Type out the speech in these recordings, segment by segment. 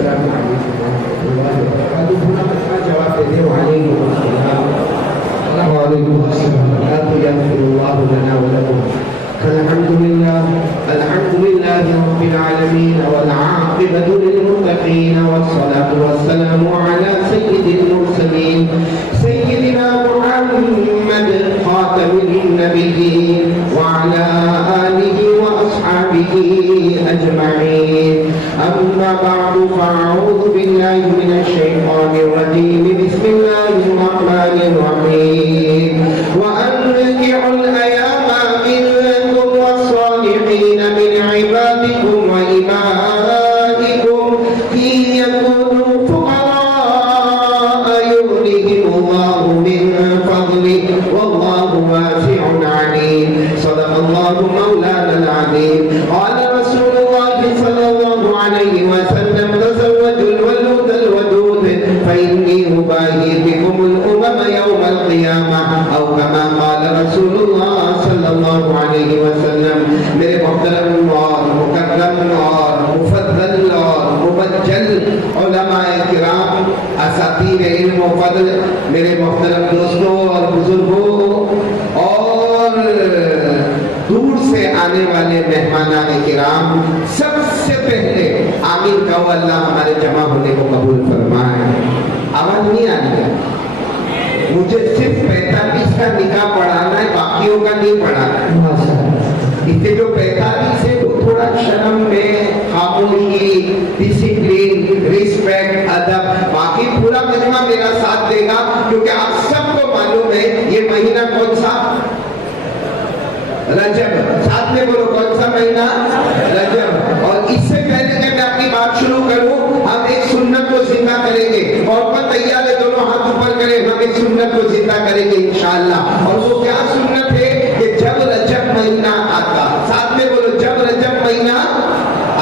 السلام علیکم ورحمۃ اللہ وبرکاتہ. پورا مسئلہ جواب دیتے وعلیکم السلام وعلیکم السلام. یغفر اللہ لنا ولکم. الحمد للہ رب العالمین والعاقبۃ للمتقین والصلاة والسلام علی سید المرسلین سیدنا محمد خاتم النبیین وعلی آلہ وأصحابه أجمعين. أما بعد فأعوذ بالله من الشيطان الرجيم. بسم الله الرحمن الرحيم. وأنكحوا الأيام منكم والصالحين من عبادكم وإمائكم إن يكونوا فقراء يغنيهم الله من فضله والله واسع عليم. صدق الله مولانا العظيم. قال رسول الله صلى الله عليه وسلم تزوجوا الولود الودود فإني أباهي بكم الأمم يوم القيامة أو كما قال رسول الله صلى الله عليه وسلم. میرے محترم اور مکرم اور مفضل اور مبجل علماء کرام، اساتذہ علم و فضل، میرے محترم دوستوں اور بزرگوں اور دور سے آنے والے مہمانان کرام، سب سے پہلے آمین کہو اللہ ہمارے جمع ہونے کو قبول فرمائے. آواز نہیں آ رہی ہے؟ مجھے صرف 45 کا نکاح پڑھانا ہے، باقیوں کا نہیں پڑھانا ہے. اس سے جو 45 ہے تو تھوڑا شرم میں خاموشی، ڈسپلن، ریسپیکٹ، ادب. باقی پورا مجمع میرا ساتھ دے گا کیونکہ آپ سب کو معلوم ہے یہ مہینہ کون سا؟ رجب. ساتھ میں بولو کون سا مہینہ؟ رجب. اور اس سے پہلے کہ میں اپنی بات شروع کروں، ہم ایک سنت کو زندہ کریں گے. اور پر تیار ہے؟ دونوں ہاتھ اوپر کریں. ہم ایک سنت کو زندہ کریں گے انشاءاللہ. اور وہ کیا سنت ہے کہ جب رجب مہینہ آتا، ساتھ میں بولو جب رجب مہینہ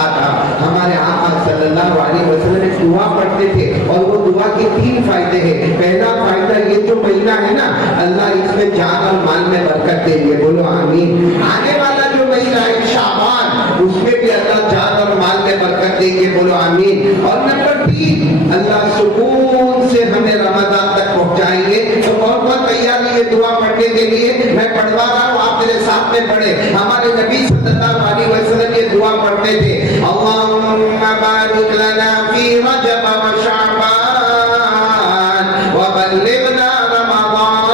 آتا، ہمارے آقا صلی اللہ علیہ وسلم ایک دعا پڑھتے تھے. اور وہ دعا کے 3 فائدے ہیں. پہلا فائدہ یہ جو مہینہ ہے نا، اللہ اس میں جان اور مال میں برکت دیں گے. بولو آمین. آنے والا جو مہینہ ہے شعبان، اس میں بھی اللہ جان اور مال میں برکت دیں گے. بولو آمین. اور نمبر 3، اللہ سکون سے ہمیں رمضان تک پہنچائیں گے. تو کون کون تیار ہے یہ دعا پڑھنے کے لیے؟ میں پڑھوا رہا ہوں، آپ میرے ساتھ میں پڑھیں. ہمارے نبی صلی اللہ علیہ وسلم یہ دعا پڑھتے تھے، اللہم بارک لنا فی رجب و شعبان وبلغنا رمضان.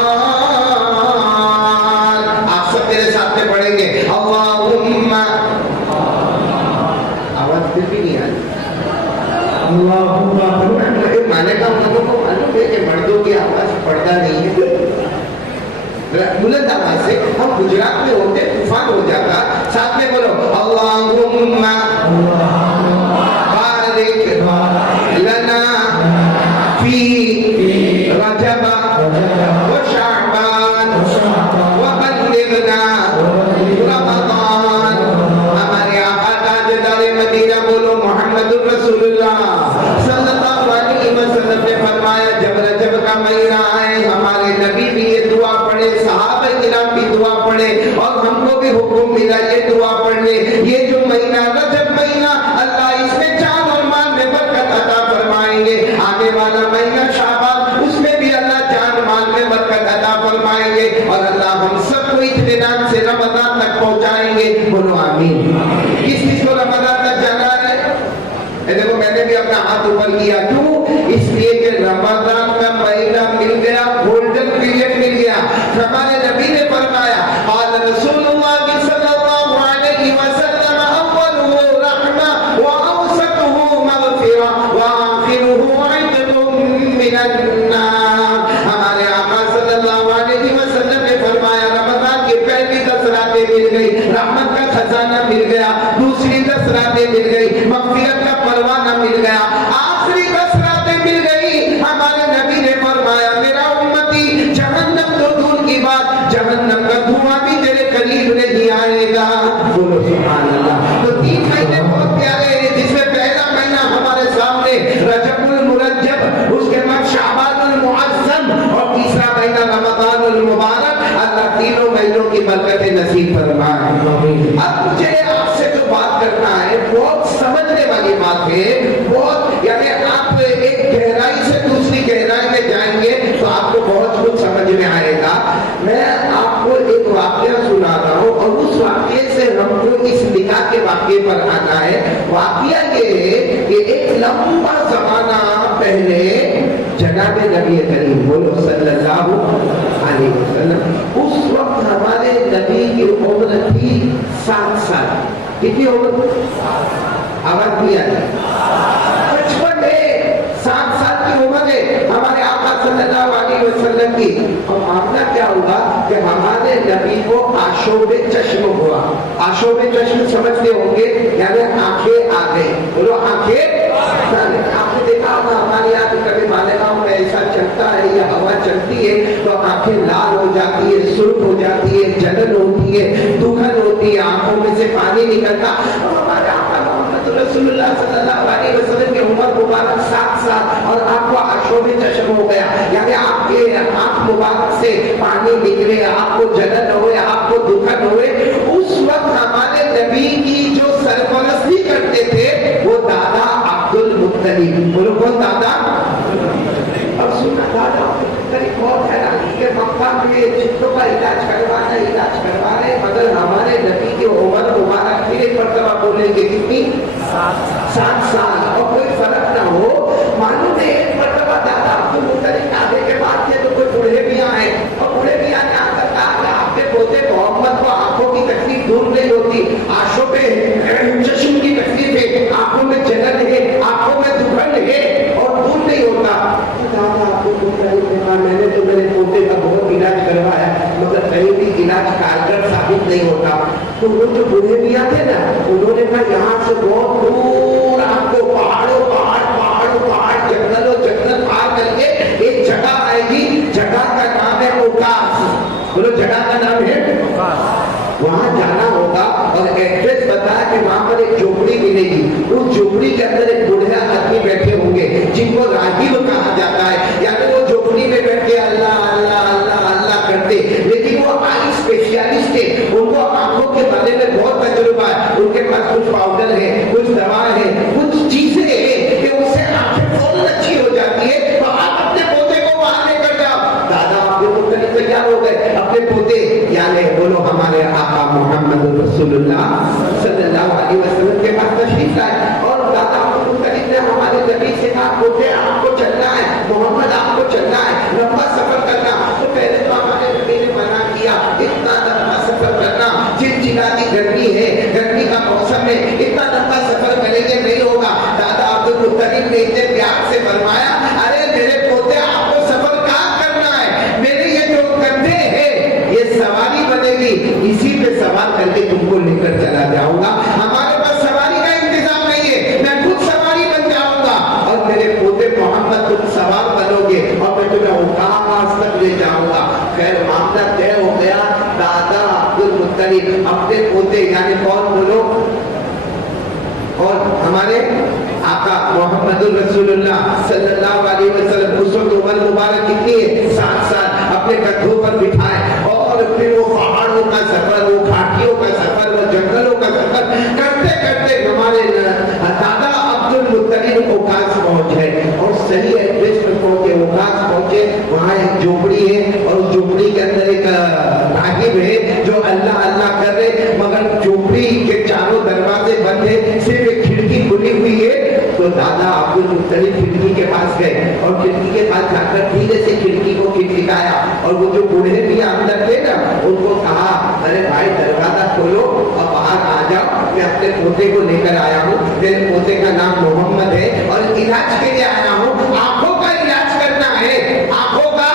آپ سب میرے ساتھ میں پڑھیں گے، اللہم، آواز بھی نہیں آئی، اللہم مانے کا مطلب کو معلوم ہے کہ مردوں کی آواز پڑھتا نہیں ہے. بلند آواز سے ہم گجرات میں ہوتے طوفان ہو جاتا. ساتھ میں بولو اللہم بارک لنا فی رجب و شعبان وبلغنا رمضان. ہمارے آقا تاجدار مدینہ بولو محمد رسول اللہ صلی اللہ علیہ وسلم نے فرمایا جب رجب کا مہینہ آئے ہمارے نبی بھی یہ دعا پڑھے، صحابہ کرام بھی دعا پڑھے، اور ہم کو بھی حکم ملا یہ دعا پڑھنے. یہ جو مہینہ رجب مہینہ، اللہ اس میں جان اور مال میں برکت عطا فرمائیں گے. آنے والا مہینہ شعبان، اس میں بھی اللہ جان مال میں برکت عطا فرمائیں گے. اور اللہ ہم سب کو اطمینان سے رمضان تک پہنچائیں گے. بولو آمین. کس کو رمضان تک جانا ہے؟ دیکھو میں نے بھی اپنا ہاتھ اوپر کیا. کیوں؟ اس لیے کہ رمضان کا مہینہ مل گیا، گولڈن پیریڈ مل گیا. ہمارے نبی نے فرمایا قال رسول اللہ صلی اللہ علیہ وسلم اولہ رحمہ واوسطہ مغفرہ واخرہ عتق من النار. ہمارے آقا صلی اللہ علیہ وسلم نے فرمایا رمضان کی پہلی 10 راتیں مل گئی، رحمت کا خزانہ مل گیا. دوسری 10 راتیں مل گئی، مغفرت کا پروانہ مل گیا. آخری 10 راتیں مل گئی. ہمارے نبی نے فرمایا میرا امتی جہنم تو دور کی بات، جہنم کا دھواں بھی تیرے قریب نہیں آئے گا. بولو سبحان اللہ. تو 3 مہینے بہت پیارے ہیں، جس میں پہلا مہینہ ہمارے سامنے رجب المرجب، اس کے بعد شعبان المعظم، اور تیسرا مہینہ رمضان المبارک. اللہ تینوں مہینوں کی برکت نصیب فرمائے. اب مجھے آپ سے جو بات کرنا ہے بہت سمجھنے والی بات ہے، بہت یعنی واقعے پر آنا ہے. واقعہ یہ ہے کہ ایک لمبا زمانہ پہلے جناب نبی کریم بولو صلی اللہ علیہ وسلم، اس وقت ہمارے نبی کی عمر تھی 7 سال. کتنی عمر؟ آواز نہیں آئی. بچپن ہے، 7 سال کی عمر ہے ہمارے آقا صلی اللہ علیہ وسلم کی. اور معاملہ کیا ہوا کہ ہمارے نبی کو آشوب چشم ہوا. آشوب چشم سمجھتے ہوں گے یعنی آنکھیں آ گئی. بولو آنکھیں. آپ نے دیکھا ہوگا ہمارے یہاں کبھی مالیگاؤں میں ایسا چلتا ہے یا ہوا چلتی ہے تو آنکھیں لال ہو جاتی ہے، سرخ ہو جاتی ہے، جلن ہوتی ہے، دکھن ہوتی ہے، آنکھوں میں سے پانی نکلتا. ہمارے آقا محمد رسول اللہ صلی اللہ علیہ وسلم کی عمر مبارک 7 سال اور آپ کو آشوب چشم ہو گیا، یعنی آپ کے آنکھ مبارک سے پانی نکلے، آپ کو جلن ہوئے، آپ کو دکھن ہوئے. اس وقت ہمارے نبی کی جو سرپرستی کرتے تھے وہ دادا عبد المطلب. بولو کون دادا؟ اب سنا دادا بہت حیرانی کے مکہ میں چتوں کا علاج کروا رہے مگر ہمارے نبی کی عمر مبارک پھر ایک مرتبہ بولیں گے کتنی؟ 7 سال. اور کوئی فرق نہ ہو، معلوم ہے ایک مرتبہ دادا عبد المطلب آگے کے بعد تھے تو کوئی بوڑھے بھی آئے اور بوڑھے بھی آنے آ کر کہا کہ آپ کے پوتے محمد کو آنکھوں کی تکلیف دور نہیں ہوتی، آنکھوں پہ چشم کی تکلیف ہے، آنکھوں میں جلن ہے، آنکھوں میں دکھن ہے اور دور نہیں ہوتا. میں نے تو میرے پوتے کا بہت علاج کروایا مگر کہیں بھی علاج کارگر ثابت نہیں ہوتا. تو وہ جو بوڑھے بھی آتے نا انہوں نے کہا یہاں سے بہت دور آپ کو پہاڑوں پہاڑ جنگل پار کر کے ایک جگہ آئے گی، جگہ کا نام ہے اوکاس. بولو جگہ کا نام ہے اوکاس. وہاں جانا ہوگا اور ایڈریس بتایا کہ وہاں پر ایک جھوپڑی ملے گی. اس جھوپڑی کے اندر ایک بوڑھا آدمی بیٹھے ہوں گے جن کو راہب کہا جاتا ہے، یعنی وہ جھوپڑی میں بیٹھ کے اللہ اللہ اللہ اللہ کرتے، لیکن وہ آئی اسپیشلسٹ تھے، ان کو آنکھوں کے بارے میں بہت تجربہ ہے. ان کے پاس کچھ پاؤڈر ہے، کچھ دوا ہے، کچھ چیزیں ہیں کہ اس سے آنکھیں فوراً اچھی ہو جاتی ہے. تو آپ اپنے پوتے کو وہاں لے کر جاؤ. دادا آپ کے مختلف تیار ہو گئے، اپنے پوتے یعنی بولو ہمارے آقا محمد رسول اللہ صلی اللہ علیہ وسلم کے پاس تشریف لائے. اور دادا مختلف نے ہمارے نبی سے کہا پوتے آپ کو چلنا ہے، محمد آپ کو چلنا ہے، لمبا سفر کرنا. تو پہلے تو ہمارے نبی نے منع کیا اتنا لمبا سفر کرنا، چلچلاتی گرمی ہے، گرمی کا موسم ہے، اتنا لمبا سفر کریں گے نہیں ہوگا. دادا عبد المطلب نے اتنے پیار سے فرمایا ارے میرے پوتے آپ کو سفر کہاں کرنا ہے، میرے یہ جو کندھے ہیں یہ سواری بنے گی، اسی پہ سوار کر کے تم کو لے کر چلا جاؤں گا. ہمارے پاس سواری کا انتظام نہیں ہے، میں خود سواری بن جاؤں گا اور میرے پوتے محمد تم سوار بنو گے اور میں تمہیں اوقاس تک لے جاؤں گا. خیر معاملہ طے ہو گیا. دادا عبد المطلب اپنے پوتے یعنی کون بولو، اور ہمارے آقا محمد رسول اللہ صلی اللہ علیہ وسلم اس وقت عمر مبارک کتنی ہے؟ 7 سال. اپنے کندھوں پر بٹھائے اور پھر وہ پہاڑوں کا سفر، وہ گھاٹیوں کا سفر، وہ جنگلوں کا سفر کرتے کرتے ہمارے دادا عبد المطلب اوکاس پہنچ گئے اور صحیح ایڈریس پر پہنچے. اوکاس پہنچے، وہاں ایک جھوپڑی ہے اور اس جھوپڑی کے اندر ایک راہب ہے جو اللہ اللہ کر رہے مگر جھوپڑی کے چاروں دروازے بند ہے، صرف ایک کھڑکی کھلی ہوئی ہے. تو دادا عبد المطلب کھڑکی کے پاس گئے اور کھڑکی کے پاس جا کر دھیرے سے کھڑکی کو کھٹکھٹایا اور وہ جو بوڑھے بھی اندر تھے نا ان کو کہا ارے بھائی دروازہ کھولو اور باہر آ جاؤ، میں اپنے پوتے کو لے کر آیا ہوں، میرے پوتے کا نام محمد ہے اور علاج کے لیے آیا ہوں. آنکھوں کا علاج کرنا ہے، آنکھوں کا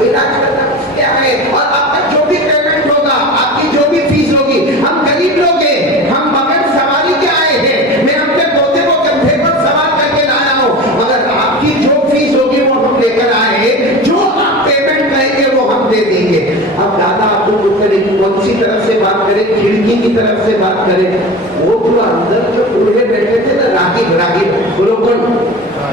علاج کرنا کیا ہے اور آپ کا جو بھی پیمنٹ ہوگا، آپ کی جو بھی فیس ہوگی، ہم غریب لوگ ہیں، ہم بغیر سواری کے آئے ہیں، میں اپنے پوتے کو کندھے پر سوار کر کے لایا ہوں مگر آپ کی جو فیس ہوگی وہ ہم لے کر آئے ہیں، جو آپ پیمنٹ کہیں گے وہ ہم دے دیں گے. اب دادا عبد المطلب کون سی طرف سے بات کرے؟ کھڑکی کی طرف سے بات کرے. وہ جو اندر جو بوڑھے بیٹھے تھے نا راہب بولو کون؟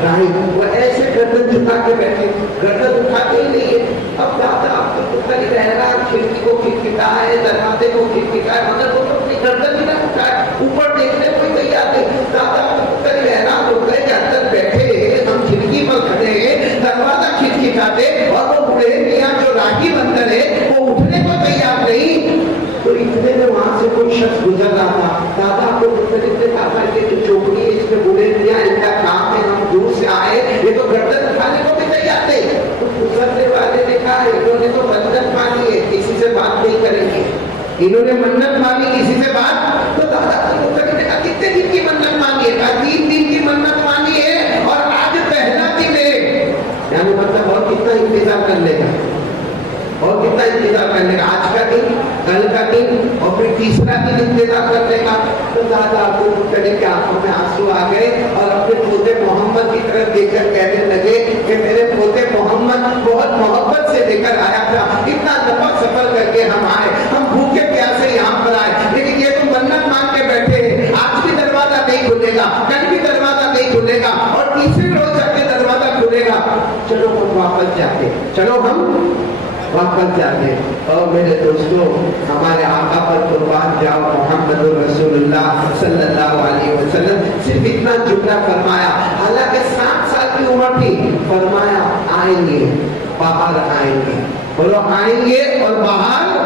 راہب. وہ ایسے گردن جھکا کے بیٹھے، گردن اٹھاتے ہی نہیں ہے. اب دادا عبد المطلب حیران، کھڑکی کو کھٹکھٹائے، دروازے کو کھٹکھٹائے مگر وہ تو اپنی گردن ہی نہ اٹھائے، اوپر دیکھنے کوئی تیار نہیں. دادا عبد المطلب حیران ہو گئے کہ اندر بیٹھے ہم کھڑکی پر کھڑے ہیں، دروازہ کھٹکھٹاتے اور وہ بوڑھے میاں جو راہب اندر ہے وہ اٹھنے کو تیار نہیں. تو اتنے میں وہاں سے کوئی شخص گزر رہا تھا. دادا کو انہوں نے منت مانگی کسی سے بات، تو دادا نے کہا کتنے دن کی منت مانگی ہے؟ کہا 3 دن کی منت مانگی ہے اور آج پہلا دن ہے۔ یعنی مطلب اور کتنا انتظار کر لے گا، اور کتنا انتظار کر لے گا؟ آج کا دن، کل کا دن اور پھر تیسرا دن انتظار کر لے گا۔ تو دادا عبدالمطلب کے آنکھوں میں آنسو آ گئے اور اپنے پوتے محمد کی طرف دیکھ کر کہنے لگے کہ میرے پوتے محمد بہت محبت سے لے کر آیا تھا، اتنا لمبا سفر کر کے ہم آئے، ہم بھوکے پیاسے یہاں پر آئے، لیکن یہ تو منت مانگ کے بیٹھے ہیں، آج بھی دروازہ نہیں کھلے گا، کل بھی دروازہ نہیں کھلے گا اور تیسرے روز جا کے دروازہ کھلے گا۔ چلو ہم واپس جاتے، چلو ہم واپس جاتے۔ اور میرے دوستوں، ہمارے آقا پر قربان جاؤ محمد رسول اللہ صلی اللہ علیہ وسلم صرف اتنا جملہ فرمایا، حالانکہ 7 سال کی عمر تھی، فرمایا آئیں گے، باہر آئیں گے، بولو آئیں گے اور باہر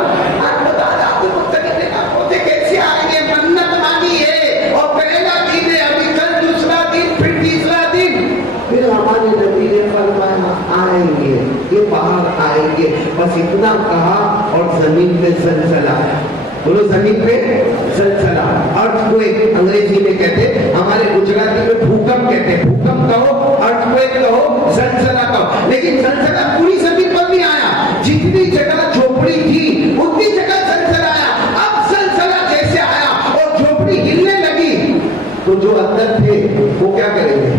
کیسے آئیں گے؟ منت مانگی ہے اور پہلا دن ہے، ابھی کل دوسرا دن، پھر تیسرا دن، پھر ہمارے نبی نے فرمایا آئیں گے، یہ باہر آئیں گے۔ بس اتنا کہا اور زمین پہ زلزلہ، بولو زمین پہ زلزلہ، ارتھکویک انگریزی میں کہتے، ہمارے گجراتی میں بھوکم کہتے، بھوکم کہو، ارتھکویک کہو، زلزلہ کہو، لیکن زلزلہ پوری زمین پر نہیں آیا، جتنی جگہ جھوپڑی تھی اتنی جگہ زلزلہ آیا۔ اب زلزلہ جیسے آیا اور جھوپڑی ہلنے لگی تو جو اندر تھے وہ کیا کریں گے؟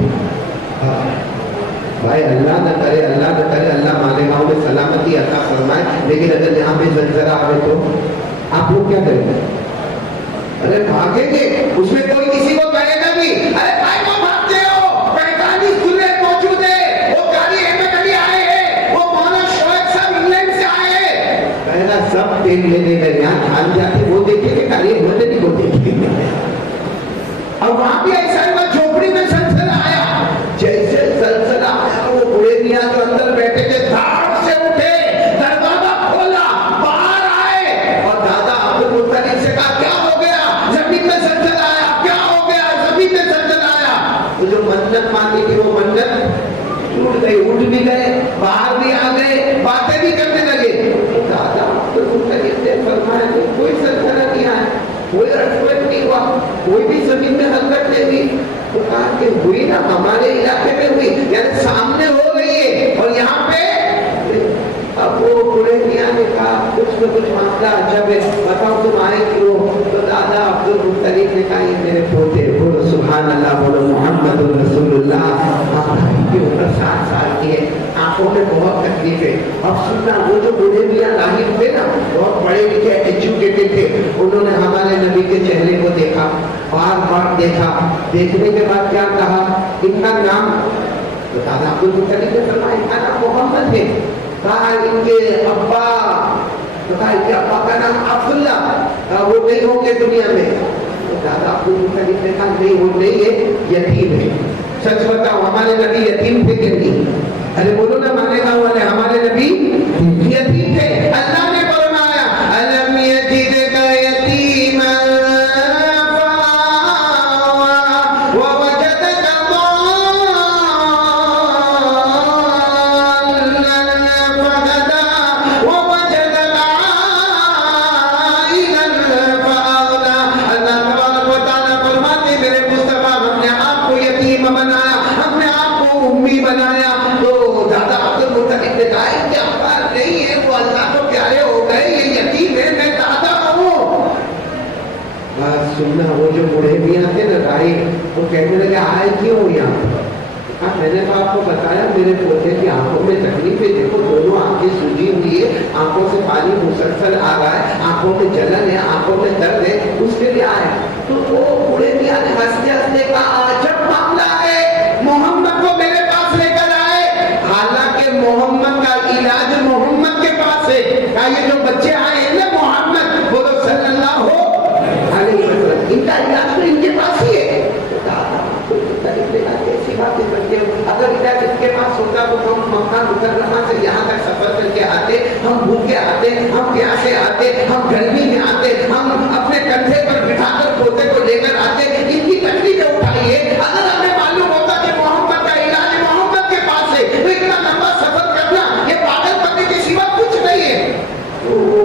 بھائی اللہ نہ کرے، اللہ نہ کرے، اللہ مالیگاؤں میں سلامتی عطا فرمائے، لیکن اگر یہاں پہ زلزلہ آئے تو آپ لوگ کیا کریں گے؟ ارے بھاگیں گے، اس میں کوئی کسی کو کہے گا بھی ارے بھائی وہ بھاگتے ہو، 45 دلہے موجود ہے، وہ قاری احمد علی آئے ہیں، وہ مولانا شعیب صاحب انگلینڈ سے آئے ہیں، کہے گا سب تیل لینے گئے، یہاں کھان جاتے وہ دیکھیں گے، قاری احمد علی کو دیکھیں گے۔ اور وہاں بھی ایسا ہوا، جھوپڑی میں زلزلہ آیا، جیسے زلزلہ آیا وہ بوڑھے میاں جو اندر بیٹھے تھے دھاڑ سے اٹھے، دروازہ کھولا، باہر آئے اور دادا عبدالمطلب سے کہا کیا ہو گیا؟ زمین میں زلزلہ آیا، کیا ہو گیا؟ زمین میں زلزلہ آیا۔ وہ جو منت مانگی تھی وہ منت ٹوٹ گئی، اٹھ بھی گئے، باہر بھی آ گئے، باتیں بھی کرنے لگے۔ دادا عبدالمطلب نے فرمایا کوئی زلزلہ نہیں آیا، کوئی ارتھکویک نہیں ہوا، کوئی بھی زمین میں حرکت نہیں ہوئی۔ تو کہا کہ ہوئی نا، ہمارے علاقے میں ہوئی، یعنی سامنے ہو رہی ہے اور یہاں پہ۔ اب وہ بڑے میاں نے کہا کچھ نہ کچھ معاملہ عجب ہے، بتاؤ تم آئے کیوں؟ تو دادا عبدالمطلب نے کہا یہ میرے پوتے، بولو سبحان اللہ، بولو محمد رسول اللہ، آپ کی عمر 7 سال کی ہے، آنکھوں میں بہت تکلیف ہے۔ اب سننا، وہ جو بڑے میاں راہب تھے نا، بہت پڑھے لکھے ایجوکیٹڈ تھے، انہوں نے ہمارے نبی کے چہرے کو دیکھا، بار بار دیکھا، دیکھنے کے بعد کیا کہا؟ ان کا نام، تو دادا عبدالمطلب نے فرمایا ان کا نام محمد ہے۔ کہا ان کے ابا، تو کہا ان کے ابا کا نام عبداللہ، کہا وہ نہیں ہوں گے دنیا میں۔ تو دادا عبدالمطلب نے کہا نہیں، وہ نہیں ہے، یتیم ہے۔ سچ بتاؤ ہمارے نبی یتیم تھے کہ نہیں؟ ارے بولو نا، مانے گا والے ہمارے نبی یتیم تھے۔ اللہ نے فرمایا الم یجدک یتیما سننا، وہ جو بوڑھے میاں تھے نا راہب، وہ کہنے لگے آئے کیوں یہاں پر؟ میں نے تو آپ کو بتایا میرے پوتے کی آنکھوں میں تکلیف ہے، دیکھو دونوں آنکھیں سوجی ہوئی ہے، آنکھوں سے پانی مسلسل آ رہا ہے، آنکھوں میں جلن ہے، آنکھوں میں درد ہے، اس کے لیے آئے۔ تو وہ بوڑھے میاں نے ہنستے ہنستے کہا عجب معاملہ ہے، محمد کو میرے پاس لے کر آئے، حالانکہ محمد کا علاج محمد کے پاس ہے۔ کہا یہ جو بچے آئے ہیں نا محمد، وہ تو صلی اللہ ہو ان کا علاج تو ان کے پاس ہی ہے۔ ایسی باتیں کرتے ہو، اگر علاج ان کے پاس ہوتا تو ہم مکہ مکرمہ سے یہاں تک سفر کر کے آتے، ہم بھوکے آتے، ہم پیاسے آتے، ہم گرمی میں آتے، ہم اپنے کندھے پر بٹھا کر پوتے کو لے کر آتے، ان کی تکلیفیں اٹھائیے۔ اگر ہمیں معلوم ہوتا کہ محمد کا علاج محمد کے پاس ہے تو اتنا لمبا سفر کرنا یہ پاگل پنے کے سوا کچھ نہیں ہے۔ تو وہ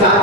7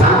7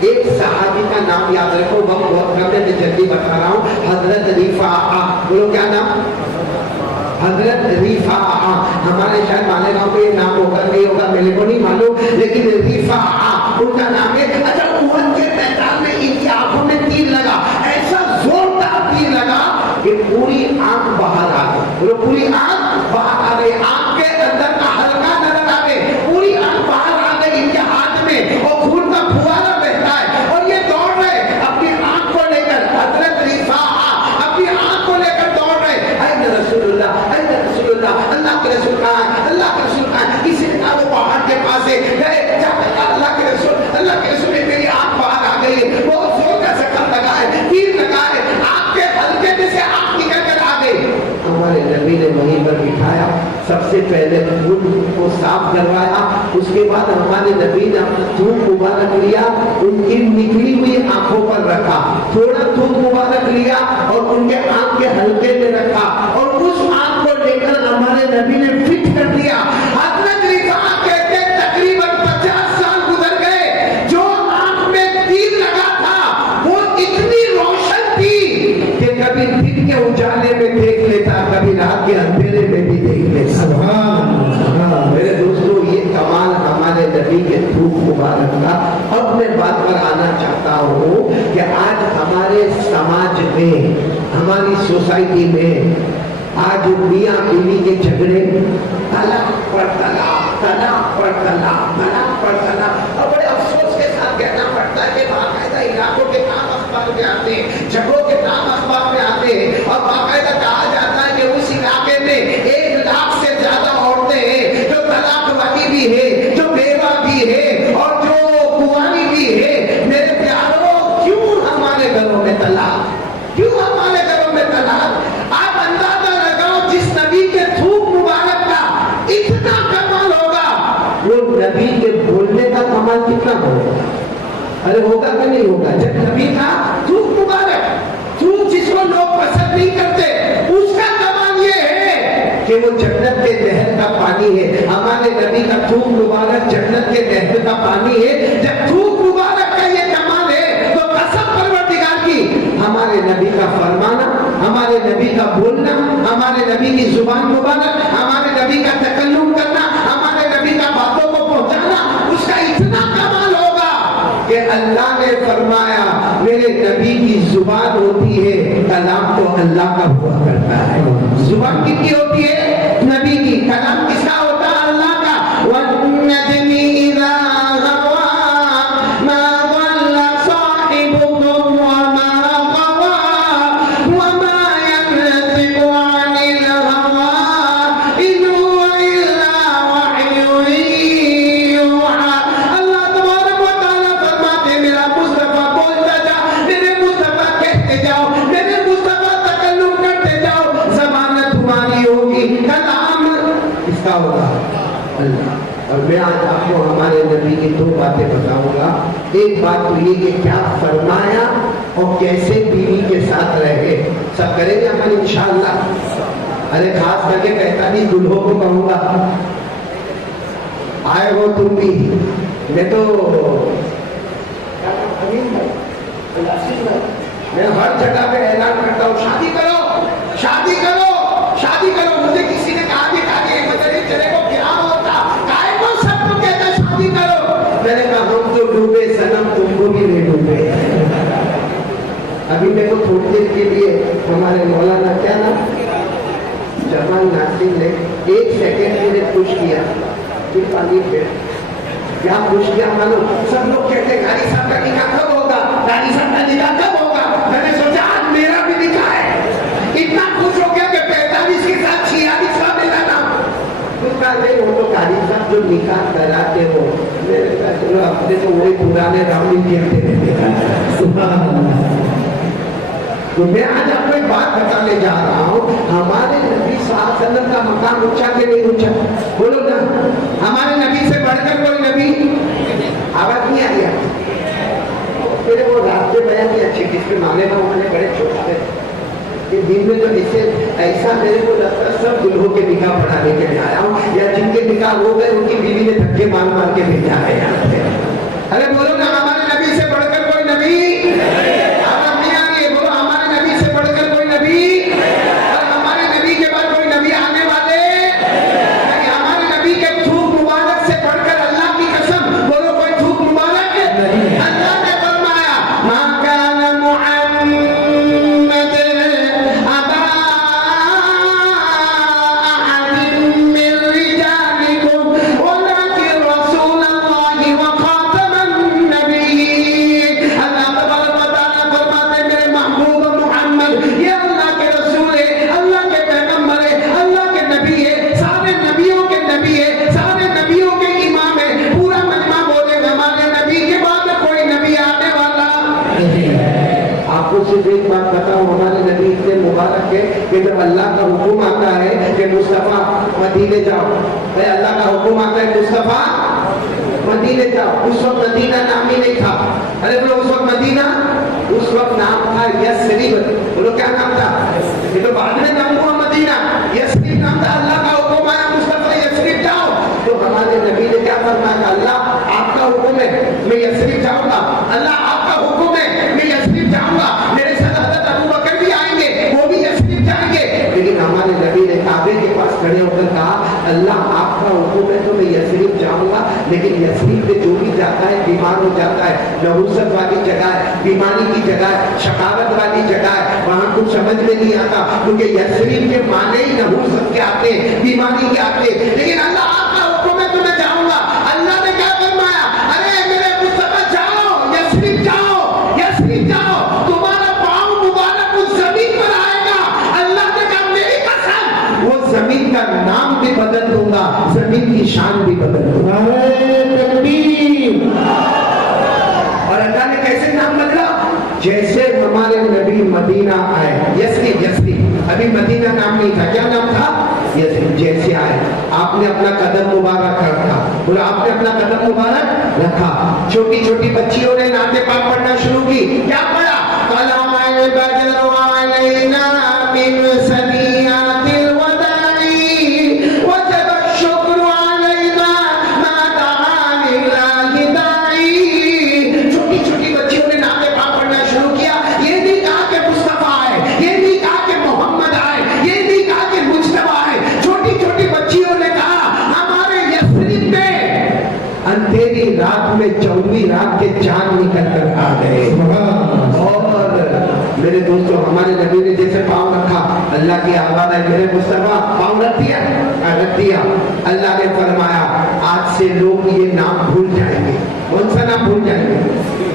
ایک صحابی کا نام یاد رکھو، وقت بہت کم ہے، میں جلدی بتا رہا ہوں، حضرت رفاعہ، بولو کیا نام؟ حضرت رفاعہ. ہمارے شاید مالیگاؤں پہ یہ نام ہوگا نہیں ہوگا میرے کو نہیں معلوم، لیکن رفاعہ ان کا نام ہے. اچھا احد کے میدان میں ان کی آنکھوں میں تیر لگا، ایسا زوردار تیر لگا کہ پوری آنکھ باہر آ گئی. بولو پوری آنکھ باہر آ گئی، آنکھ کے اندر کا ہلکا نظر آ گئے، پوری آنکھ باہر آ گئی ان کے ہاتھ میں، اور خون کا پھوارا بہتا ہے اور یہ دوڑ رہے اپنی آنکھ کو لے کر. حضرت رفاعہ اپنی آنکھ کو لے کر دوڑ رہے. اے رسول اللہ، اے رسول اللہ، اللہ کے رسول کہاں ہے، اللہ کے رسول کہاں ہے؟ کسی نے کہا وہ پہاڑ کے پاس ہے. گئے جا کر کہا اللہ کے رسول، اللہ کے رسول میری آنکھ باہر آ گئی ہے، بہت زور کا زخم لگا ہے، تیر لگا ہے، آنکھ کے حلقے میں سے آنکھ نکل کر آ گئی. ہمارے نبی نے وہیں پر بٹھایا، سب سے پہلے خون کو صاف کروایا، اس کے بعد ہمارے نبی نے تھوک مبارک لیا، ان کی نکلی ہوئی آنکھوں پر رکھا، تھوڑا تھوک مبارک لیا اور ان کے آنکھ کے حلقے میں رکھا، اور اس آنکھ کو لے کر ہمارے نبی نے فٹ کر دیا. حضرت رفاعہ کہتے ہیں تقریباً 50 سال گزر گئے، جو آنکھ میں تیر لگا تھا وہ اتنی روشن تھی کہ کبھی دن کے اجالے میں دیکھ لیتا، کبھی رات کے اندھیرے میں بھی دیکھ لیتا. سبحان اللہ. میرے دوستو یہ کمال ہمارے نبی کے تھوک مبارک کا. اب میں بات پر آنا چاہتا ہوں کہ آج ہمارے سماج میں، ہماری سوسائٹی میں آج میاں بیوی کے جھگڑے، طلاق پر طلاق، طلاق پر طلاق، طلاق پر طلاق. اور بڑے افسوس کے ساتھ کہنا پڑتا ہے کہ باقاعدہ علاقوں کے نام اخبار میں آتے ہیں، جگہوں کے نام اخبار میں آتے ہیں، اور باقاعدہ کہا جاتا ہے کہ اس علاقے میں 1 لاکھ سے زیادہ عورتیں ہیں جو طلاق والی بھی ہے، جو بیوہ بھی ہے اور جو کنواری بھی ہے. میرے پیاروں، کیوں ہمارے گھروں میں طلاق؟ کیوں ہمارے گھروں میں طلاق؟ آپ اندازہ لگاؤ، جس نبی کے تھوک مبارک کا اتنا کمال ہوگا، وہ نبی کے بولنے کا کمال کتنا ہوگا؟ ارے ہوگا کہ نہیں ہوگا؟ جب نبی کا تھوک مبارک، تھوک جس کو لوگ پسند نہیں کرتے، اس کا کمال یہ ہے کہ وہ جنت کے نہر کا پانی ہے. ہمارے نبی کا تھوک مبارک جنت کے نہر کا پانی ہے. جب تھوک مبارک کا یہ کمال ہے تو قسم پروردگار کی، ہمارے نبی کا فرمانا، ہمارے نبی کا بولنا، ہمارے نبی کی زبان مبارک، ہمارے نبی کا تکلم کرنا، ہمارے نبی کا باتوں کو پہنچانا، اس کا اتنا کمال ہوگا کہ اللہ نے فرمایا میرے نبی کی زبان ہوتی ہے، کلام تو اللہ کا ہوا کرتا ہے. زبان کس کی ہوتی ہے؟ نبی کی. کلام کس کا ہوتا ہے؟ اللہ کا. وَالنَّجْمِ إِذَا هَوَىٰ مَا ضَلَّ صَاحِبُكُمْ وَمَا غَوَىٰ وَمَا يَنطِقُ عَنِ الْهَوَىٰ إِنْ هُوَ إِلَّا وَحْيٌ يُوحَىٰ. اللہ تبارک و تعالیٰ فرماتے ہیں میرا مصطفیٰ بولتا جا، میرے مصطفیٰ کہتے جاؤ، میرے مصطفیٰ تکلم کرتے جاؤ، زبان تمہاری ہوگی، کلام اس کا ہوگا اللہ. اور میں آج آپ کو ہمارے نبی کی 2 باتیں بتاؤں گا. ایک بات تو یہ کہ کیا فرمایا اور کیسے بیوی کے ساتھ رہے. سب کریں گے ہم انشاءاللہ. ارے خاص کر کے کہتا نہیں، دلہوں کو کہوں گا آئے ہو تم بھی. میں تو میں ہر جگہ پہ اعلان کرتا ہوں شادی کرو، شادی کرو، شادی کرو. مجھے کسی نے کہا بھی تھا کہ پتہ نہیں چلے کو کیا ہوتا، کائے کو سب کو کہتا شادی کرو. میں نے کہا ہم تو ڈوبے صنم، تم کو بھی نہیں ڈوبے. ابھی میرے کو تھوڑی دیر کے لیے ہمارے مولانا کیا نا جمال ناصر نے 1 سیکنڈ کے لیے خوش کیا، پھر پانی پہ کیا خوش کیا معلوم؟ سب لوگ کہتے ہیں قاری صاحب کا نکاح کب ہوگا، قاری صاحب کا نکاح کب ہوگا. میں نے سوچا آج میرا بھی نکاح ہے. اتنا خوش ہو گیا کہ 45 کے ساتھ 46 کا میرا نام. وہ تو قاری صاحب جو نکاح کراتے ہو، میں نے کہا چلو اپنے تو وہی پرانے راؤنڈ کھیلتے رہتے ہیں. تو میں آج آپ کو ایک بات بتانے جا رہا ہوں، ہمارے نبی صلی اللہ علیہ وسلم کا مقام اونچا کہ نہیں اونچا؟ بولو نا. ہمارے نبی سے بڑھ کر کوئی نبی؟ آواز نہیں آ رہی. میرے وہ راستے بیان نہیں اچھے، جس کے معنی میں انہوں نے بڑے چھوٹے کہ دن میں جو اسے ایسا میرے کو لگتا ہے سب دلہوں کے نکاح پڑھانے کے لیے آیا ہوں، یا جن کے نکاح ہو گئے ان کی بیوی نے دھکے مار مار کے بھیجا ہے یہاں پہ. ارے بولو نا، ہمارے نبی سے بڑھ کر مدینے جاؤ. اے اللہ کا حکم آتا ہے مصطفیٰ مدینے جاؤ. اس وقت مدینہ نام ہی نہیں تھا. ارے بولو اس وقت مدینہ, اس وقت نام تھا یثرب. بولو کیا نام تھا؟ یہ تو بعد میں نام ہوا مدینہ. یثرب نام تھا. اللہ کا حکم آیا مصطفیٰ یثرب جاؤ. تو ہمارے نبی نے کیا فرمایا؟ اللہ آپ کا حکم ہے میں یثرب جاؤں گا. اللہ آپ کا حکم ہے میں یثرب جاؤں گا. میرے ساتھ حضرت ابو بکر بھی آئیں گے, وہ بھی یثرب جائیں گے. لیکن ہمارے نبی نے کعبے کے پاس کھڑے ہو کر کہا اللہ آپ کا حکم ہے تو میں یثرب جاؤں گا, لیکن یثرب پہ جو بھی جاتا ہے بیمار ہو جاتا ہے. نحوست والی جگہ ہے, بیماری کی جگہ ہے, شقاوت والی جگہ ہے, وہاں کچھ سمجھ میں نہیں آتا کیونکہ یثرب کے معنی ہی نحوست کے آتے ہیں, بیماری کے آتے ہیں. لیکن اللہ آپ کا حکم ہے تو میں جاؤں گا. اللہ نے کیا فرمایا؟ ارے میرے مصطفیٰ جاؤ, یثرب جاؤ, یثرب جاؤ. تمہارا پاؤں مبارک اس زمین پر آئے گا. اللہ نے کہا میری قسم وہ زمین کا نام بھی بدل دوں گا, زمین کی شان بھی بدل دوں گا. اور اللہ نے کیسے نام بدلا؟ جیسے ہمارے نبی مدینہ آئے, یثرب یثرب ابھی مدینہ نام نہیں تھا, کیا نام تھا؟ یثرب. جیسے آئے آپ نے اپنا قدم مبارک رکھا, بولا آپ نے اپنا قدم مبارک رکھا. چھوٹی چھوٹی بچیوں نے نعت پاک پڑھنا شروع کی. کیا پڑھا؟ طلع البدر علینا من ثنیات الوداع وجب الشکر علینا ما دعا للہ داعی. چھوٹی چھوٹی بچیوں نے نعت پاک پڑھنا شروع کیا. یہ نہیں کہا کہ مصطفیٰ آئے, یہ نہیں کہا کہ محمد آئے, یہ نہیں کہا کہ مجتبیٰ آئے. چھوٹی چھوٹی بچیوں نے کہا ہمارے یثرب میں اندھیری رات میں 14ویں رات کے چاند نکل کر آ گئے. اور میرے دوستوں ہمارے نبی نے جیسے پاؤں رکھا, اللہ کی آواز ہے میرے مصطفیٰ پاؤں رکھ دیا, رکھ دیا. اللہ نے فرمایا آج سے لوگ یہ نام بھول جائیں گے. کون سا نام بھول جائیں گے؟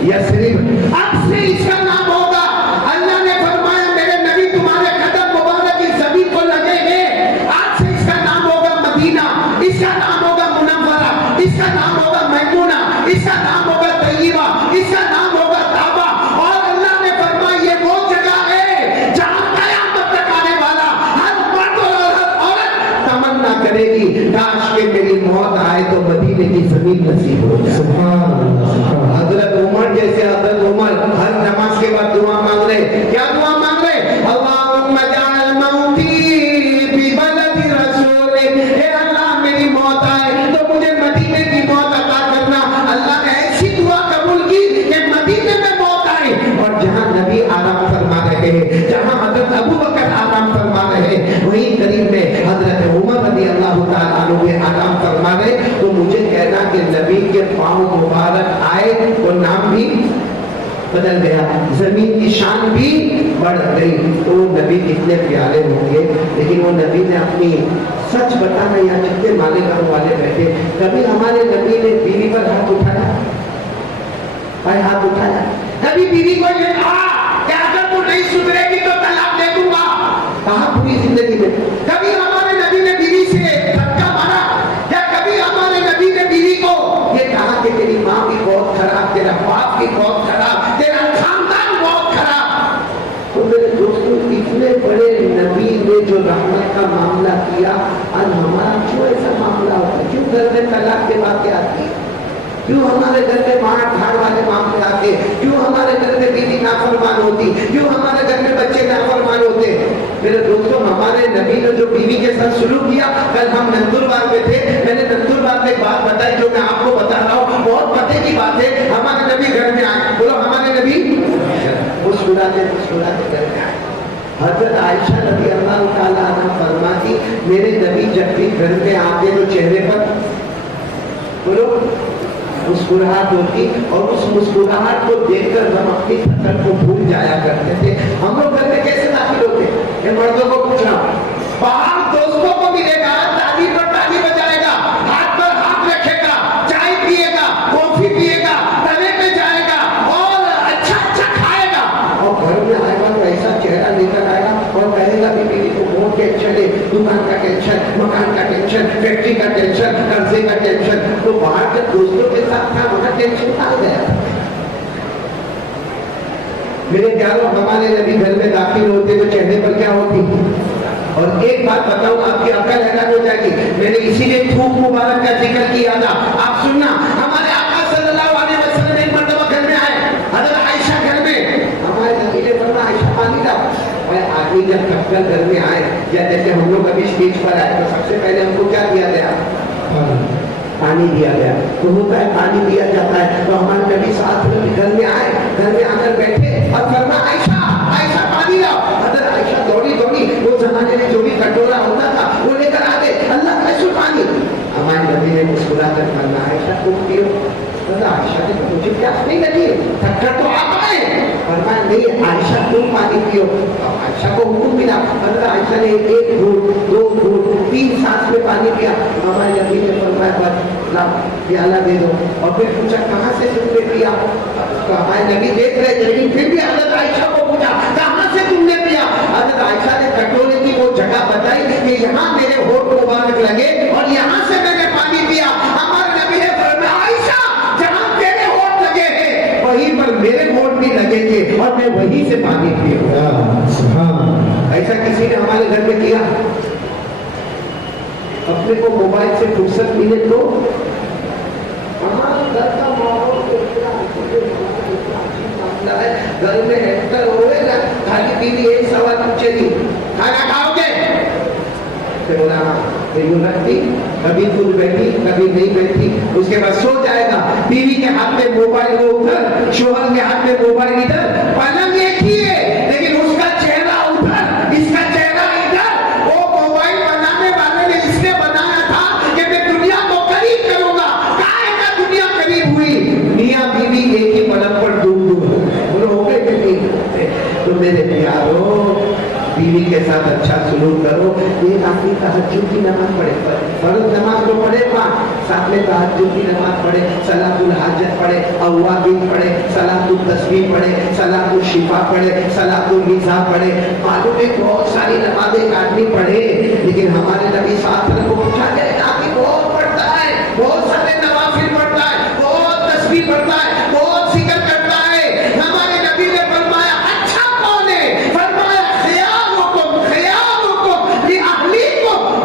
یثرب. اب سے اس کا نام ہوگا. اللہ نے فرمایا میرے نبی تمہارے قدم مبارک اس زمین کو لگے گے, آج سے اس کا نام ہوگا مدینہ, اس کا نام ہوگا منورہ, اس کا نام ہوگا میمونہ, اس کا نام ہوگا طیبہ, اس کا نام ہوگا طابہ. اور اللہ نے فرمایا یہ وہ جگہ ہے جہاں قیامت تک آنے والا ہر مرد اور ہر عورت تمنا کرے گی کاش کہ میری موت آئے تو مدینے کی زمین نصیب ہو جائے. سبحان اللہ. حضرت عمر جیسے حضرت عمر ہر نماز کے بعد دعا مانگ رہے. کیا دعا مانگ رہے؟ اللہم اجعل موتی فی بلد رسولک. اے اللہ میری موت آئے تو مجھے مدینے کی موت عطا کرنا. اللہ نے ایسی دعا قبول کی کہ مدینے میں موت آئی. اور جہاں نبی آرام فرما رہے ہیں, جہاں حضرت ابو بکر آرام فرما رہے ہیں, وہیں قریب میں حضرت عمر رضی اللہ تعالیٰ عنہ آرام فرما رہے. تو مجھے کہنا کہ نبی کے پاؤں مبارک آئے وہ نام بھی بدل گیا, زمین کی شان بھی بڑھ گئی. تو وہ نبی کتنے پیارے ہوں گے. لیکن وہ نبی نے اپنی سچ بتانا, یا جتنے مالیگاؤں والے بیٹھے, کبھی ہمارے نبی نے بیوی پر ہاتھ اٹھایا؟ بھائی ہاتھ اٹھایا؟ کبھی بیوی کو یہ کہا کہ اگر تو نہیں سدھرے گی تو طلاق دے دوں گا؟ کہا پوری زندگی میں کبھی ہمارے نبی نے بیوی سے دھکا مارا؟ یا کبھی ہمارے نبی نے بیوی کو یہ کہا کہ تیری ماں بھی بہت خراب, تیرا باپ بھی بہت خراب, تیرا خاندان بہت خراب؟ تو میرے دوستوں اتنے بڑے نبی نے جو رحمت کا معاملہ کیا, آج ہمارا کیوں ایسا معاملہ ہوتا ہے؟ کیوں گھر میں طلاق کے باتیں آتی ہیں؟ کیوں ہمارے گھر میں مار دھاڑ والے معاملے آتے؟ کیوں ہمارے گھر میں بیوی نافرمان ہوتی؟ کیوں ہمارے گھر میں بچے نافرمان ہوتے؟ میرے دوستوں ہمارے نبی نے جو بیوی کے ساتھ سلوک کیا, کل ہم نندوربار میں تھے, میں نے نندوربار میں ایک بات بتائی جو میں آپ کو بتا رہا ہوں, بہت پتے کی بات ہے. ہمارے نبی گھر میں آئے, بولو ہمارے نبی مسکراتے مسکراتے گھر میں آئے. حضرت عائشہ رضی اللہ تعالیٰ عنہ فرماتی میرے نبی جب بھی گھر میں آتے تو چہرے پر بولو مسکراہٹ ہوتی, اور اس مسکراہٹ کو دیکھ کر ہم اپنی فکر کو بھول جایا کرتے تھے. ہم لوگ گھر میں کیسے داخل ہوتے؟ یہ مردوں کو پوچھ رہا ہوں. باہر دوستوں کو ملے گا, تالی پر تالی بجائے گا, ہاتھ پر ہاتھ رکھے گا, چائے پیے گا, کافی پیے گا, تلے پہ جائے گا اور اچھا اچھا کھائے گا. اور گھر میں آئے گا تو ایسا چہرہ لے کر آئے گا اور کہے گا کہ بیوی کو بہت ٹینشن ہے, دکان کا ٹینشن, مکان کا ٹینشن, فیکٹری کا ٹینشن, قرضے کا ٹینشن. تو باہر کے دوستوں کے ساتھ تھا, وہاں ٹینشن آ گیا. میرے پیاروں ہمارے نبی گھر میں داخل ہوتے تو چہرے پر کیا ہوتی؟ اور ایک بات بتاؤں آپ کی عقل حیران ہو جائے گی، میں نے اسی لیے تھوک مبارک کا ذکر کیا تھا. آپ سننا، ہمارے آقا صلی اللہ علیہ وسلم ایک مرتبہ گھر میں آئے، حضرت عائشہ گھر میں، ہمارے نبی نے فرمایا عائشہ پانی لاؤ. آدمی جب کپڑا گھر میں آئے یا جیسے ہم لوگ ابھی اسٹیج پر آئے تو سب سے پہلے ہم کو کیا دیا گیا؟ پانی دیا گیا. تو ہوتا ہے پانی دیا جاتا ہے. تو ہمارے نبی ساتھ گھر میں آئے، گھر میں آ کر بیٹھے اور فرمایا عائشہ عائشہ پانی لاؤ. حضرت عائشہ دوڑی دوڑی، وہ زمانے میں جو بھی کٹورا ہوتا تھا وہ لے کر آتے. اللہ کیسے پانی؟ ہمارے نبی نے مسکرا کر فرمایا عائشہ تم پیو. عائشہ نے مجھے پیاس نہیں لگی، تھکر تو آپ آئے. فرمایا نہیں عائشہ تم پانی پیو. عائشہ کو حکم ملا. حضرت عائشہ نے ایک گھونٹ، دو گھونٹ، 3 سانس میں پانی پیا. ہمارے نبی نے فرمایا بس لا پیالہ دے دو. اور پھر پوچھا کہاں سے تم نے پیا؟ تو ہمارے نبی دیکھ رہے تھے لیکن پھر بھی حضرت عائشہ کو پوچھا کہاں سے تم نے پیا؟ حضرت عائشہ نے کٹورے کی وہ جگہ بتائی کہ یہاں میرے ہونٹ مبارک لگے اور یہاں سے میں نے پانی پیا. ہمارے نبی نے فرمایا عائشہ جہاں تیرے ہونٹ لگے ہیں وہیں پر میرے ہونٹ بھی لگے گے اور میں وہیں سے پانی پیوں گا. ایسا کسی نے ہمارے گھر میں کیا؟ اپنے کو موبائل سے فرصت ملے تو ہمارے گھر کا ماحول گھر میں انٹر ہوئے نا، خالی بیوی ایک سوال پوچھے گی کھانا کھاؤ گے؟ بولا رکھتی، کبھی خود بیٹھی کبھی نہیں بیٹھی. اس کے بعد سو جائے گا. بیوی کے ہاتھ میں موبائل وہ ادھر، شوہر کے ہاتھ میں موبائل ادھر. پلنگ ایک ہی ہے لیکن اس کا چہرہ ادھر، اس کا چہرہ ادھر. وہ موبائل بنانے والے نے اس لیے بنایا تھا کہ میں دنیا کو قریب کروں گا. کائے کا دنیا قریب ہوئی، میاں بیوی ایک ہی پلنگ پر ڈوب ڈوب ہو گئے کہ نہیں. تو میرے پیارو بیوی کے ساتھ اچھا سلوک کرو. ایک آدمی تہجد کی نماز پڑھے، فرض نماز تو پڑھے 5، ساتھ میں تہجد کی نماز پڑھے، صلاۃ الحاجت پڑھے، اوابین پڑھے، صلاۃ التسبیح پڑھے، صلاۃ الشفا پڑھے، صلاۃ الرضا پڑھے. معلوم ہے بہت ساری نمازیں ایک آدمی پڑھے. لیکن ہمارے نبی صلی اللہ علیہ وسلم کو پوچھا کہ آدمی بہت پڑھتا ہے، بہت سارے نوافل پڑھتا ہے، بہت تسبیح پڑھتا ہے، بہت ذکر کرتا ہے. ہمارے نبی نے فرمایا اچھا کون ہے؟ فرمایا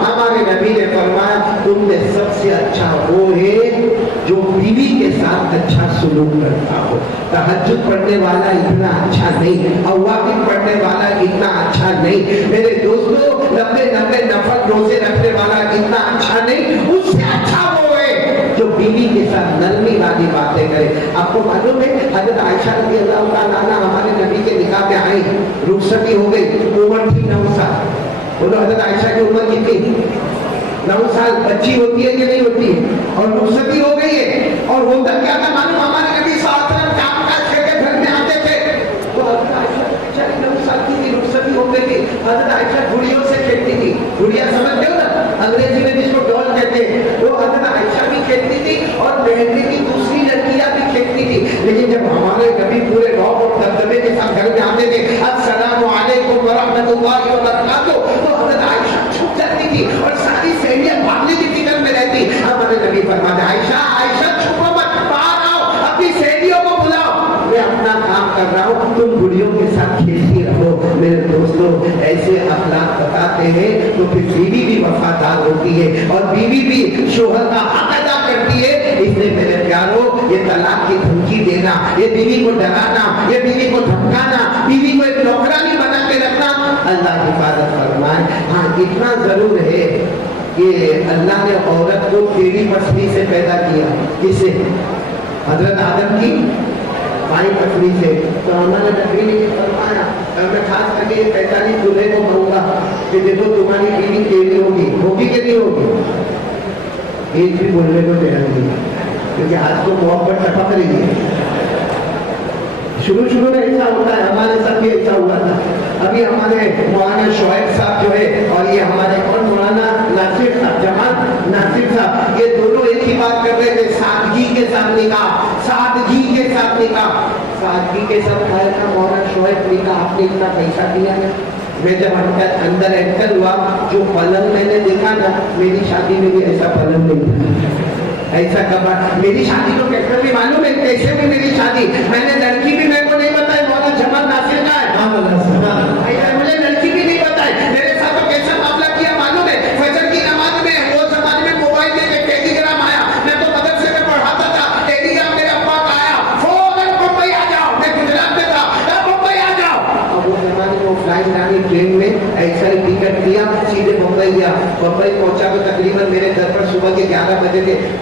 ہمارے نبی نے فرمایا تم میں سب سے اچھا وہ ہے جو بیوی کے ساتھ اچھا سلوک کرتا ہو. تہجد پڑھنے والا اتنا اچھا نہیں، اوابین پڑھنے والا اتنا اچھا نہیں، میرے دوستو 90 نفل روزے رکھنے والا اتنا اچھا نہیں. اس سے اچھا وہ ہے جو بیوی کے ساتھ نرمی والی باتیں کرے. آپ کو معلوم ہے حضرت عائشہ رضی اللہ تعالیٰ عنہا ہمارے نبی کے نکاح میں آئی، رخصتی ہو گئی، عمر تھی 9 سال. بولو حضرت عائشہ کی عمر کتنی؟ 9 سال. بچی ہوتی ہے کہ نہیں ہوتی ہے؟ اور رخصتی ہو گئی ہے. اور ہوتا کیا تھا معلوم؟ ہمارے نبی صلی اللہ علیہ وسلم کام کاج کر کے گھر میں آتے تھے تو حضرت عائشہ بیچاری 9 سال کی تھی، رخصتی ہو گئی تھی. حضرت عائشہ گڑیوں سے کھیلتی تھی. گڑیا سمجھتے ہو نا، انگریزی میں جس کو ڈال کہتے ہیں. وہ حضرت عائشہ بھی کھیلتی تھی اور بہن کی دوسری لڑکیاں بھی کھیلتی تھی. لیکن جب ہمارے نبی پورے گاؤں اور دبدبے کے ساتھ گھر میں آتے تھے، السلام علیکم ورحمۃ اللہ وبرکاتہ، تو حضرت عائشہ چھپ جاتی تھی اور ساری سہیلیاں بھاگنے کی فکر میں رہتی. ہمارے نبی فرماتے عائشہ عائشہ چھپو مت، باہر آؤ، اپنی سہیلیوں کو بلاؤ، میں اپنا کام کر رہا ہوں، تم گڑیوں کے ساتھ کھیلتی رہو. میرے دوستوں ایسے اخلاق بتاتے ہیں تو پھر بیوی بھی وفادار ہوتی ہے اور بیوی بھی شوہر کا حق ادا کرتی ہے. اس لیے میرے پیارو یہ طلاق کی دھمکی دینا، یہ بیوی کو ڈرانا، یہ بیوی کو دھمکانا، بیوی کو ایک نوکرانی بنا کے رکھنا، اللہ حفاظت فرمائے. ہاں اتنا ضرور ہے کہ اللہ نے عورت کو تیری پسلی سے پیدا کیا. کس سے؟ حضرت آدم کی بائیں پسلی سے. تو ہمارے نبی نے فرمایا، میں خاص کر کے یہ پہچانی دلہے کو کہوں گا کہ دیکھو تمہاری بیوی تیری ہوگی، ہوگی کہ نہیں ہوگی؟ ایک بھی بولنے کو تیرا نہیں، کیونکہ آج تو محبت ٹپک رہی ہے. شروع میں ایسا ہوتا ہے، ہمارے ساتھ بھی ایسا ہوا تھا. ابھی ہمارے مولانا شعیب صاحب جو ہے اور یہ ہمارے کون مولانا ناصر صاحب، جماعت ناصر صاحب، یہ دونوں ایک ہی بات کر رہے تھے، سادگی کے ساتھ نکاح، سادگی کے ساتھ نکاح، سادگی کے ساتھ. خیر تھا مولانا شعیب نکاح آپ نے اتنا پیسہ دیا ہے. میں جب اندر انٹر ہوا جو پلنگ میں نے دیکھا نا، میری شادی میں بھی ایسا پلنگ نہیں تھا، ایسا کبر. میری شادی تو کیسے بھی معلوم ہے کیسے بھی میری شادی، میں نے لڑکی بھی میرے کو نہیں بتائی مولانا جمال ناصر کا ہے، مجھے لڑکی بھی نہیں بتائی. میرے ساتھ تو کیسا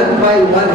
1 by 1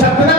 17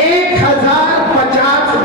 1050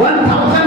1000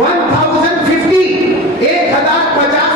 1050 1050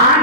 8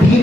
3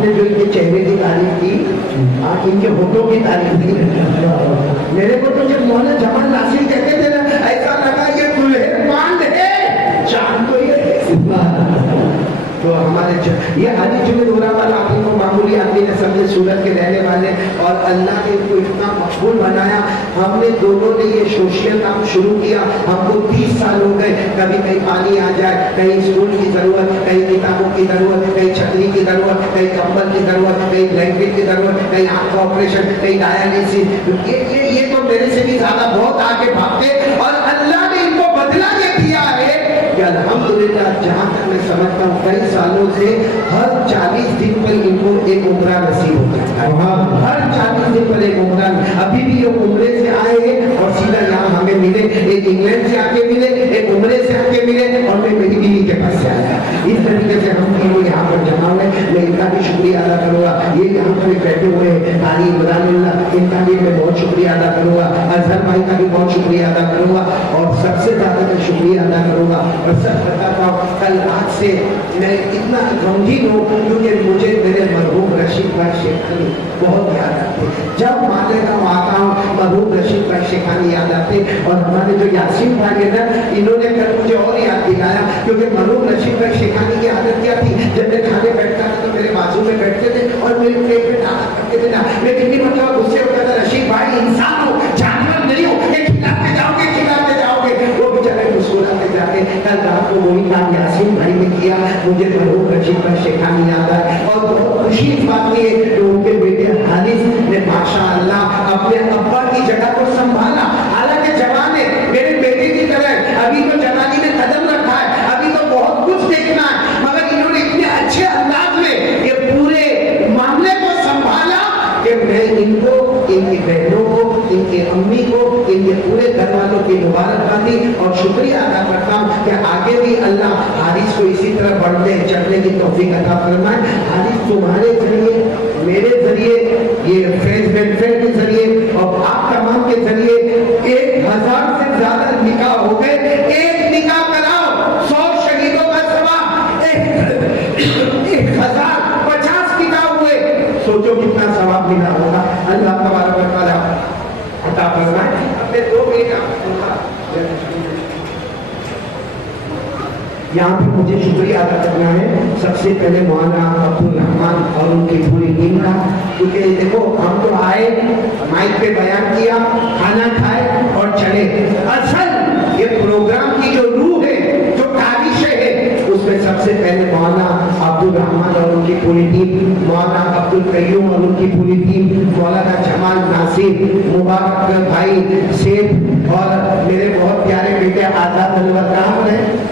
آپ نے جو ان کے چہرے کی تعریف کی، ان کے ہوٹوں کی تعریف کی، میرے کو تو جب مولانا جمال ناصر کہتے تھے نا، ایسا لگا یہ دلہن پانڈ ہے، چاند تو یہ ہے۔ تو ہمارے یہ علی جمعہ والا آپ کو معمولی آدمی نے سمجھے، سورت کے رہنے والے، اور اللہ نے ان کو اتنا مقبول بنایا۔ ہم نے دونوں نے یہ سوشل کام شروع کیا، ہم کو 30 سال ہو گئے، کبھی کہیں پانی آ جائے، کہیں اسکول کی ضرورت، کہیں کتابوں کی ضرورت، کہیں چھتری کی ضرورت، کہیں کمبل کی ضرورت، کہیں بلینکٹ کی ضرورت، کہیں آنکھ کا آپریشن، کہیں ڈائلیسس، یہ تو میرے سے بھی زیادہ بہت آگے بھاگتے، اور اللہ نے ان کو بدلہ یہ دیا ہے کہ الحمدللہ جہاں تک میں سمجھتا ہوں کئی سالوں سے ہر 40 دن پر ان کو ایک عمرہ نصیب ہوتا ہے، ہر 40 دن پر ایک عمرہ۔ ابھی بھی یہ عمرے سے آئے ہیں اور سیدھا یہاں ہمیں ملے، ایک انگلینڈ سے آ کے ملے، ایک عمرے سے آ کے ملے، اور میں میری بیوی کے پاس سے آیا۔ اس طریقے سے ہم تینوں یہاں پر جمع ہوئے، میں ان کا بھی شکریہ ادا کروں گا۔ یہ یہاں پر بیٹھے ہوئے ہیں قاری عمران اللہ، ان کا بھی میں بہت شکریہ ادا کروں گا، اظہر بھائی کا بھی بہت شکریہ ادا کروں گا، اور سب سے زیادہ میں شکریہ ادا کروں گا۔ اور سب بتاتا ہوں کل رات سے میں اتنا غمگین ہوں کیونکہ مجھے میرے مرحوم رشید بھائی شیخانی بہت یاد آتے، جب مالیگاؤں آتا ہوں مرحوم رشید بھائی شیخانی یاد آتے، اور ہمارے جو یاسین بھائی ہیں نا، انہوں نے کل مجھے اور یاد دلایا، کیونکہ مرحوم رشید بھائی شیخانی کی عادت کیا تھی، جب میں کھانے بیٹھتا تھا تو میرے بازو میں بیٹھتے تھے اور میرے پیٹ میں ڈالا کرتے تھے نا، میں کتنی مرتبہ غصے ہوتا تھا، رشید بھائی انسان ہو، جانور نہیں ہو، یہ کھلاتے جاؤ گے کھلاتے جاؤ گے، وہ بیچارے مسکراتے جاتے۔ کل رات کو وہی کام یاسین بھائی نے کیا، مجھے مرحوم رشید بھائی شیخانی یاد آئے، اور بہت خوشی اس بات کی ہے کہ ان کے بیٹے حارث نے ماشاءاللہ اپنے ابا کی جگہ کو سنبھالا، حالانکہ جوان ہے میرے بیٹے کی طرح، ابھی تو جوانی میں قدم رکھا ہے، ابھی تو بہت کچھ دیکھنا ہے، مگر انہوں نے اتنے اچھے انداز میں یہ پورے معاملے کو سنبھالا کہ میں ان کو، ان کی بہنوں کو، ان کی امی کو، ان کے پورے گھر والوں کی مبارکبادی اور شکریہ ادا کرتا ہوں کہ آگے بھی اللہ حارث کو اسی طرح بڑھنے چڑھنے کی توفیق عطا فرمائے۔ حارث تمہارے ذریعے، میرے ذریعے، یہ فیض ویلفیئر کے ذریعے اور آپ تمام کے ذریعے 1000 سے زیادہ نکاح ہو گئے، ایک نکاح کراؤ 100 شہیدوں کا ثواب، 1050 نکاح ہوئے، سوچو کتنا ثواب ملا ہوگا۔ اللہ تبارک و تعالی عطا فرمائے۔ اپنے 2 منٹ یہاں پہ مجھے شکریہ ادا کرنا ہے سب سے پہلے مولانا عبدالرحمان اور ان کی پوری ٹیم کا، کیونکہ دیکھو ہم تو آئے، مائک پہ بیان کیا، کھانا کھائے اور چلے، اصل یہ پروگرام کی جو روح ہے، جو کاوشیں ہے، اس میں سب سے پہلے مولانا عبدالرحمان اور ان کی پوری ٹیم، مولانا عبدالقیوم اور ان کی پوری ٹیم، مولانا جمال ناصر، مبارک بھائی سیف، اور میرے بہت پیارے بیٹے آزاد انور، کہاں پر ہیں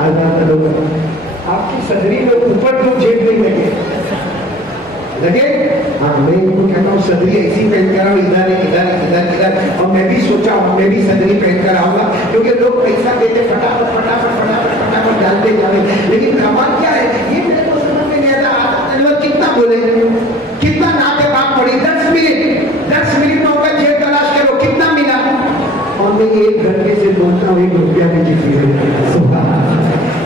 آزاد انور؟ آپ کی صدری میں اوپر تو جیب نہیں لگے، ہاں میں ان کو کہتا ہوں صدری ایسی پہن کر آؤ، ادھر ادھر ادھر ادھر، اور میں بھی سوچا ہوں میں بھی صدری پہن کر آؤں گا، کیونکہ لوگ پیسہ دیتے فٹافٹ فٹافٹ فٹافٹ فٹافٹ ڈالتے جاوے، لیکن کمال کیا ہے یہ میرے کو سمجھ میں نہیں آتا، آزاد انور کتنا بولے، کتنا نعت پاک پڑھی، 10 منٹ میں ہوگا، جیب تلاش کرو کتنا ملا، اور میں 1 گھنٹے سے بولتا ہوں 1 روپیہ بھی کسی ہے،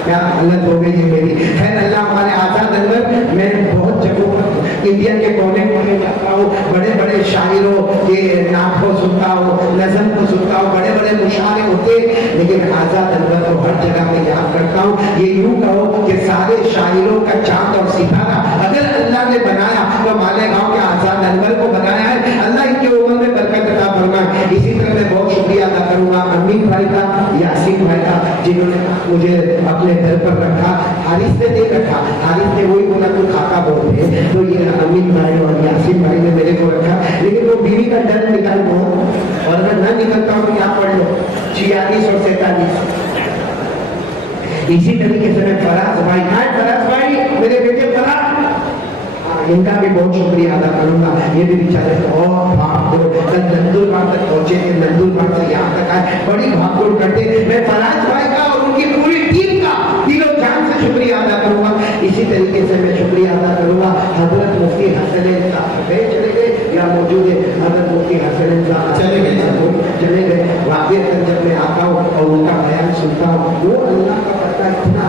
کیا حالت ہو گئی ہے میری۔ خیر اللہ ہمارے آزاد انور، میں بہت جگہوں پر انڈیا کے کونے کونے جاتا ہوں، بڑے بڑے شاعروں کے نعت کو سنتا ہوں، نظم کو سنتا ہوں، بڑے بڑے مشاعرے ہوتے، لیکن آزاد انور کو ہر جگہ میں یاد کرتا ہوں۔ یہ یوں کہو کہ سارے شاعروں کا چاند اور ستارہ اگر اللہ نے بنایا تو مالیگاؤں کے آزاد انور کو بنایا ہے، اللہ ان کے عمر میں برکت عطا فرمائے۔ اسی طرح میں بہت شکریہ ادا کروں گا امین بھائی کا، یاسین بھائی کا، جنہوں نے مجھے اپنے گھر پر رکھا، حارث نے نہیں رکھا، حارث نے وہی بولا تو کھاتا بولتے ہیں، تو یہ امین بھائی اور یاسین بھائی نے میرے کو رکھا، لیکن وہ بیوی کا ڈر نکال دو، اور اگر نہ نکلتا ہوں تو کیا پڑھ لو 46 اور 47۔ اسی طریقے سے میں فراز بھائی، فراز بھائی میرے بیٹے فراز، ان کا بھی بہت شکریہ ادا کروں گا، یہ بھی بیچارے بہت بھاگ دوڑ، کل نندور باغ تک پہنچے تھے، نندور باغ سے یہاں تک آئے، بڑی بھاگ دوڑ کرتے، میں فراز بھائی کا اور ان کی پوری ٹیم کا دل و جان سے شکریہ ادا کروں گا۔ اسی طریقے سے میں شکریہ ادا کروں گا حضرت مفتی حسنین صاحب، چلے گئے یا موجود ہے؟ حضرت مفتی حسنین صاحب چلے گئے، واقعی جب میں آتا ہوں اور ان کا بیان سنتا ہوں، وہ اللہ کا پتہ اتنا